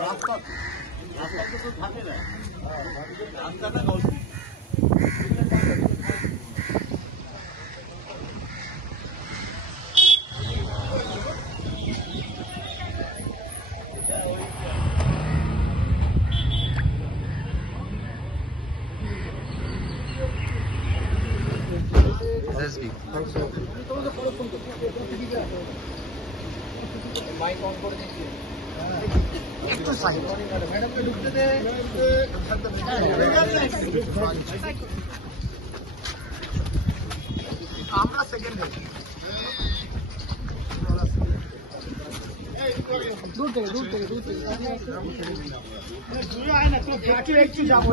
রাস্তা তো থাকে না, রাস্তাটা গল্প। माइक ऑन कर दीजिए। একটু সাইড मैडम को ढुकने दे। আমরা সেকেন্ড दूर থেকে একটু যাবো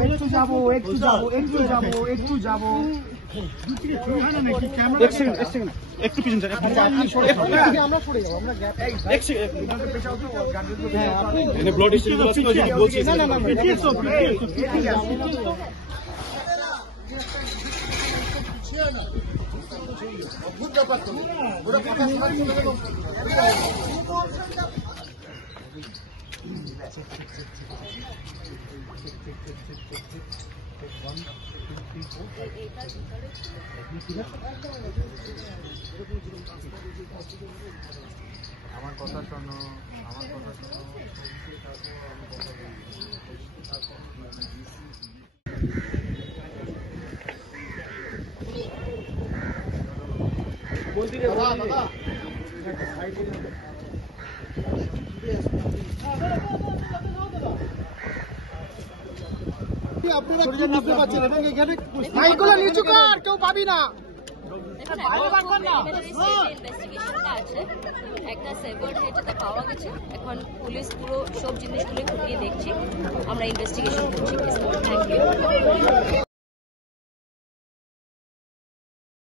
একটু পিছন স্যার, আমরা সরে যাবো, আমরা গ্যাপ এখানে ব্লড ডিস্ট্রিবিউশন বলছি না অদ্ভুত ব্যাপার তো, ওরা কথা শোনার চলে গেল। আমার কথা শোনো, আমার কথা শোনো। দাদা আপনারা কি বুঝতে পারছেন? এবং এখানে মাইকগুলো নিচু কর, কেউ পাবি না। একটা সেভার্ড হেডটা পাওয়া গেছে, এখন পুলিশ পুরো সব জিনিসগুলো খুঁটিয়ে দেখছি, আমরা ইনভেস্টিগেশন করছি। Thank you.